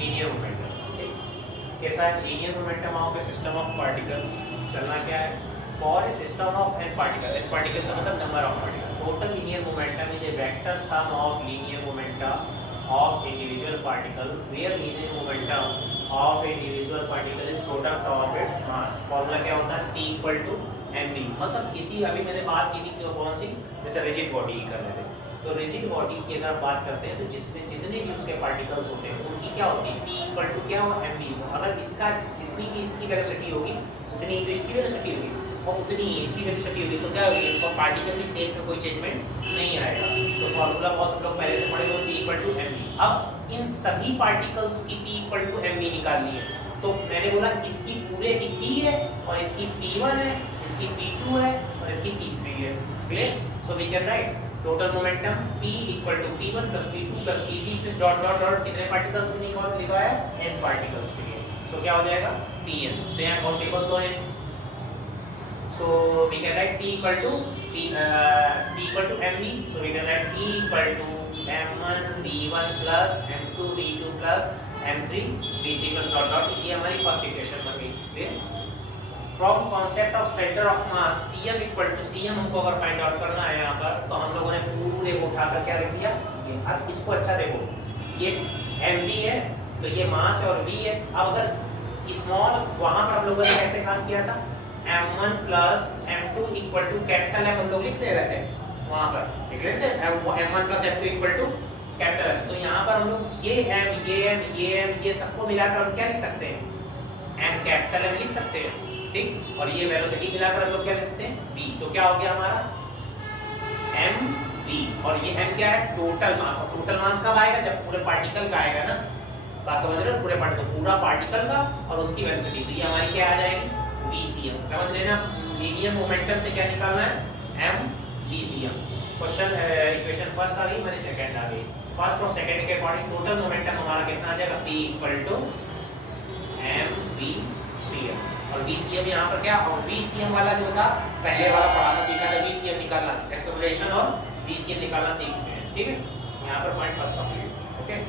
Linear momentum. कैसा है linear momentum of a system of particle. चलना क्या है for a system of N particle, N particle का मतलब number of particle. Total linear momentum is a vector sum of linear momenta of individual particle where linear momentum of individual particle is product of its mass. Formula क्या होता है T equal to mv। मतलब किसी अभी मैंने बात की थी कि कौन सी, जैसे रिजिड बॉडी की कर रहे थे, तो रिजिड बॉडी की अगर आप बात करते हैं तो जिसमें जितने भी उसके पार्टिकल्स होते हैं उनकी क्या होती है T इक्वल टू क्या हो mv। अगर इसका जितनी भी इसकी वेलोसिटी होगी उतनी तो इसकी वेलोसिटी होगी और उतनी ही इसकी वेलोसिटी होगी, तो क्या होगी तो पार्टिकल की शेप में कोई चेंजमेंट नहीं आएगा। तो फॉर्मूला बहुत हम लोग पहले से पढ़े हुए T इक्वल टू mv। अब इन सभी पार्टिकल्स की T इक्वल टू mv निकालनी है, तो मैंने बोला इसकी पूरे की P है और इसकी P1 है, इसकी P2 है और इसकी P3 है। Clear? So we can write total momentum P equal to P1 plus P2 plus P3 plus dot dot dot कितने पार्टिकल्स के लिए लिखा है n पार्टिकल्स के लिए। सो क्या हो जाएगा Pn। तो यहाँ काउंटेबल तो है, so we can write T equal to mv। So we can write T equal to m1 v1 plus m2 v2 plus m3 v3 plus dot dot. ये हमारी फर्स्ट इक्वेशन बन गई। Clear? From concept of centre of mass Cm equal to Cm हमको अगर find out करना है यहाँ पर, तो हम लोगों ने पूरे को उठाकर क्या लिख दिया। अब इसको अच्छा देखो, ये mv है तो ये मास है और v है। अब अगर स्मॉल वहां पर हम लोगों ने कैसे काम किया था m1 plus m2 equal to capital M हम लोग लिख रहे थे, वहां पर लिख लेते हैं m1 plus m2 equal to capital M। तो यहाँ पर हम लोग ये m ये सबको मिलाकर हम क्या लिख सकते हैं m कैपिटल M लिख सकते हैं, ठीक। और ये वेलोसिटी मिलाकर हम लोग क्या लिखते हैं v। तो क्या हो गया हमारा mv और ये m क्या है टोटल मास। और टोटल मास कब आएगा जब पूरे पार्टिकल का आएगा ना, बात समझ रहे हो, पूरे पार्टिकल पूरा पार्टिकल का और उसकी वेलोसिटी। तो ये हमारी क्या आ जाएगी vcm। समझ लेना लीनियर मोमेंटम से क्या निकालना है m vcm। Question equation first आ गई, मैंने सेकंड आ गई। फर्स्ट और सेकंड के अकॉर्डिंग टोटल मोमेंटम हमारा कितना आ जाएगा P equal to m vcm। और vcm यहाँ पर क्या, और vcm वाला जो था पहले वाला पढ़ाना सीखा था, vcm निकालना एक्सेलरेशन और vcm निकालना सीख चुके हैं, ठीक है। यहाँ पर पॉइंट फर्स्ट कंप्लीट। ओके।